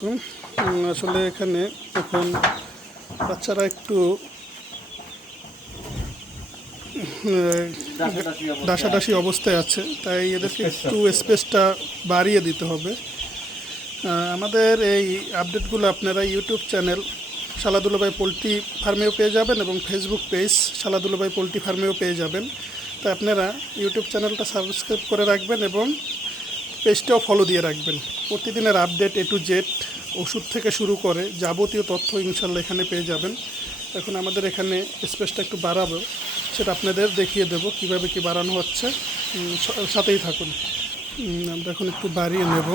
আসলে এখানে এখন বাচ্চারা একটু ডাসাডাসি অবস্থায় আছে, তাই এদেরকে একটু স্পেসটা বাড়িয়ে দিতে হবে। আমাদের এই আপডেটগুলো আপনারা ইউটিউব চ্যানেল শালা দুলাভাই পোলট্রি ফার্মেও পেয়ে যাবেন এবং ফেসবুক পেজ শালা দুলাভাই পোলট্রি ফার্মেও পেয়ে যাবেন। তাই আপনারা ইউটিউব চ্যানেলটা সাবস্ক্রাইব করে রাখবেন এবং পেজটাও ফলো দিয়ে রাখবেন। প্রতিদিনের আপডেট A to Z, ওষুধ থেকে শুরু করে যাবতীয় তথ্য ইনশাল্লাহ এখানে পেয়ে যাবেন। এখন আমাদের এখানে স্পেসটা একটু বাড়াবো, সেটা আপনাদের দেখিয়ে দেব কিভাবে কি বাড়ানো হচ্ছে। সাথেই থাকুন। আমরা এখন একটু বাড়িয়ে নেব।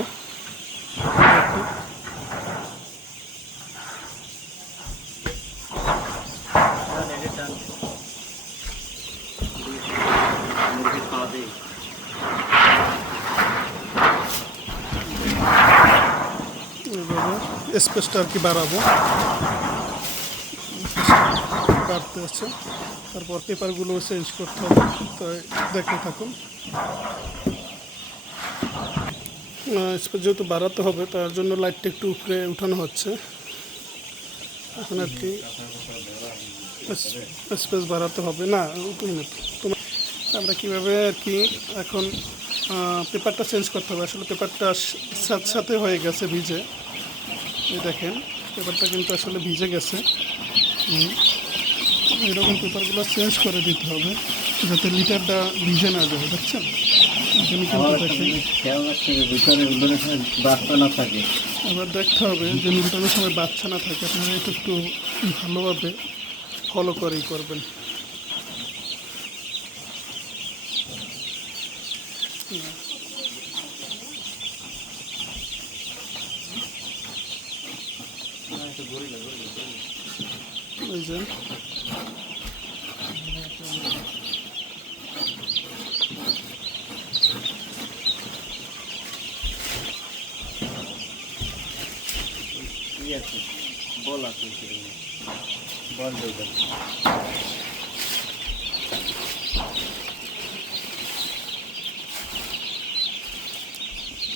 এভাবে স্পেসটা আর কি বাড়াবো, বাড়তে আছে। তারপর পেপারগুলো চেঞ্জ করতে হবে, তো দেখতে থাকুন। স্পেস যেহেতু বাড়াতে হবে তার জন্য লাইটটা একটু উপরে উঠানো হচ্ছে এখন আর কি। স্পেস বাড়াতে হবে না, তোমার আমরা কীভাবে আর কি এখন পেপারটা চেঞ্জ করতে হবে। আসলে পেপারটা সাথে সাথে হয়ে গেছে ভিজে, এই দেখেন পেপারটা কিন্তু আসলে ভিজে গেছে। এরকম পেপারগুলো চেঞ্জ করে দিতে হবে যাতে লিটারটা ভিজে না যায়, দেখছেন। এখানে কিন্তু দেখেন আবার দেখতে হবে যে উল্টানোর সময় বাচ্চা না থাকে। আপনারা এটা একটু ভালোভাবে ফলো করেই করবেন। এই যে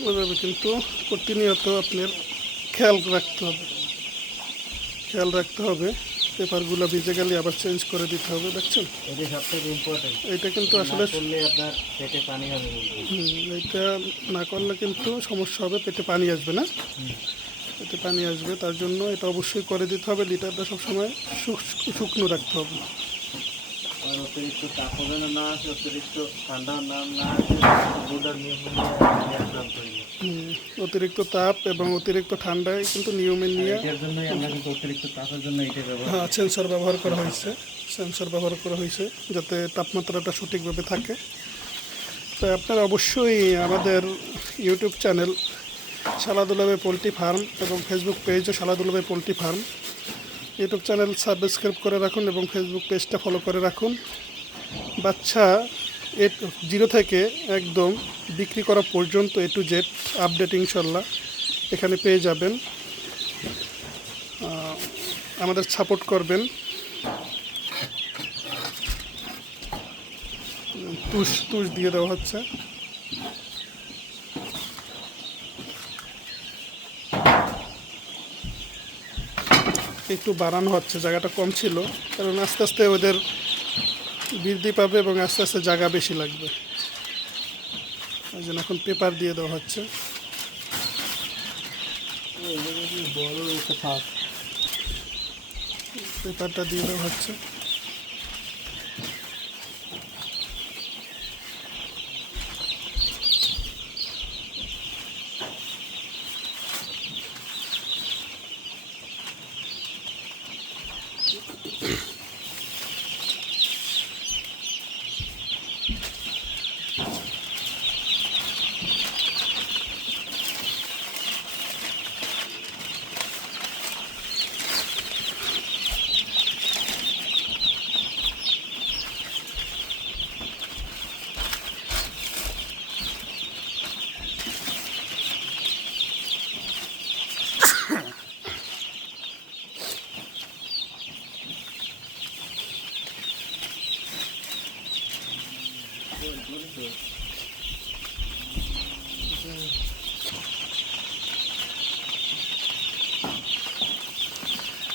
ওইভাবে কিন্তু প্রতিনিয়ত আপনার খেয়াল রাখতে হবে। পেপারগুলো ভিজে গেলে আবার চেঞ্জ করে দিতে হবে, দেখছেন। এটা কিন্তু আসলে এটা না করলে কিন্তু সমস্যা হবে, পেটে পানি আসবে না, পেটে পানি আসবে। তার জন্য এটা অবশ্যই করে দিতে হবে। লিটারটা সবসময় শুকনো রাখতে হবে। অতিরিক্ত তাপ না আসে, অতিরিক্ত ঠান্ডা না অতিরিক্ত তাপ এবং অতিরিক্ত ঠান্ডায় কিন্তু নিয়মে নিয়ে অতিরিক্ত তাপের জন্য সেন্সর ব্যবহার করা হয়েছে যাতে তাপমাত্রাটা সঠিকভাবে থাকে। তাই আপনারা অবশ্যই আমাদের ইউটিউব চ্যানেল শালা দুলাভাই পোলট্রি ফার্ম এবং ফেসবুক পেজও শালা দুলাভাই poultry farm, YouTube channel subscribe করে রাখুন এবং ফেসবুক পেজটা ফলো করে রাখুন। বাচ্চা 0 থেকে একদম বিক্রি করা পর্যন্ত A to Z আপডেট ইনশাল্লাহ এখানে পেয়ে যাবেন। আমাদের সাপোর্ট করবেন। তুষ দিয়ে দেওয়া হচ্ছে। একটু বাড়ানো হচ্ছে, জায়গাটা কম ছিল, কারণ আস্তে আস্তে ওদের বৃদ্ধি পাবে এবং আস্তে আস্তে জায়গা বেশি লাগবে। ওই জন্য এখন পেপার দিয়ে দেওয়া হচ্ছে। পেপারটা দিয়ে দেওয়া হচ্ছে।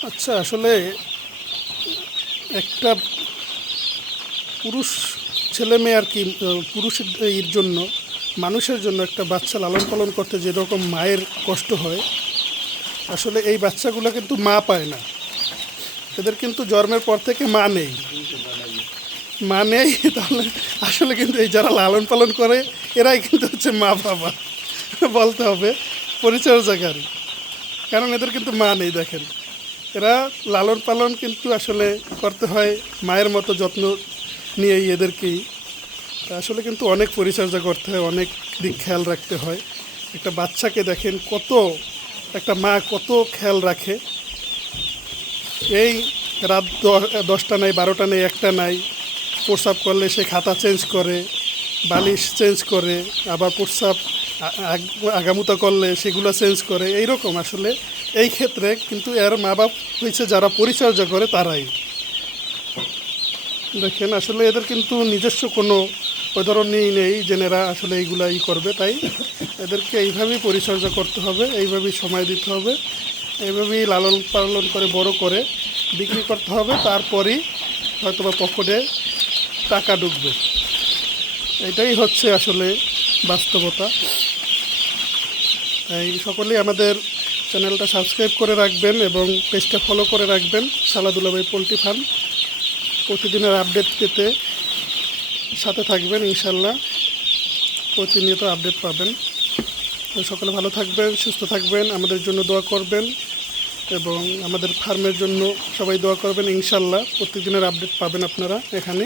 আচ্ছা, আসলে একটা পুরুষ ছেলে মেয়ে আর কি, পুরুষের এর জন্য, মানুষের জন্য একটা বাচ্চা লালন পালন করতে যেরকম মায়ের কষ্ট হয়, আসলে এই বাচ্চাগুলো কিন্তু মা পায় না। এদের কিন্তু জন্মের পর থেকে মা নেই। মা নেই, তাহলে আসলে কিন্তু এই যারা লালন পালন করে এরাই কিন্তু হচ্ছে মা বাবা বলতে হবে, পরিচর্যাকারী। কারণ এদের কিন্তু মা নেই, দেখেন। এরা লালন পালন কিন্তু আসলে করতে হয় মায়ের মতো যত্ন নিয়েই এদেরকেই। তা আসলে কিন্তু অনেক পরিচর্যা করতে হয়, অনেক দিক খেয়াল রাখতে হয়। একটা বাচ্চাকে দেখেন কত, একটা মা কত খেয়াল রাখে। এই রাত 10টা নাই, 12টা নেই, 1টা নাই, প্রস্রাব করলে সে খাতা চেঞ্জ করে, বালিশ চেঞ্জ করে, আবার প্রস্রাব আগামুতা করলে সেগুলো চেঞ্জ করে। এইরকম আসলে এই ক্ষেত্রে কিন্তু এর মা বাপ হয়েছে যারা পরিচর্যা করে তারাই। দেখেন আসলে এদের কিন্তু নিজস্ব কোনো ওই ধরনেরই নেই যে এরা আসলে এইগুলাই করবে। তাই এদেরকে এইভাবেই পরিচর্যা করতে হবে, এইভাবেই সময় দিতে হবে, এইভাবেই লালন পালন করে বড় করে বিক্রি করতে হবে। তারপরেই হয়তো বা পকেটে টাকা ঢুকবে। এটাই হচ্ছে আসলে বাস্তবতা। তাই সকলেই আমাদের চ্যানেলটা সাবস্ক্রাইব করে রাখবেন এবং পেজটা ফলো করে রাখবেন, শালা দুলাভাই পোলট্রি ফার্ম। প্রতিদিনের আপডেট পেতে সাথে থাকবেন, ইনশাল্লাহ প্রতিনিয়ত আপডেট পাবেন। তো সকলে ভালো থাকবেন, সুস্থ থাকবেন, আমাদের জন্য দোয়া করবেন এবং আমাদের ফার্মের জন্য সবাই দোয়া করবেন। ইনশাল্লাহ প্রতিদিনের আপডেট পাবেন আপনারা এখানে।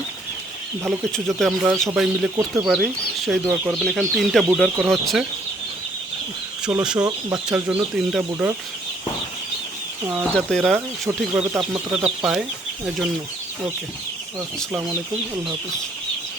ভালো কিছু যাতে আমরা সবাই মিলে করতে পারি সেই দোয়া করবেন। এখানে 3টা বুডার করা হচ্ছে, 1600 বাচ্চার জন্য 3টা বুডার, যাতে এরা সঠিকভাবে তাপমাত্রাটা পায়, এই জন্য। ওকে, আসসালামু আলাইকুম, আল্লাহ হাফিজ।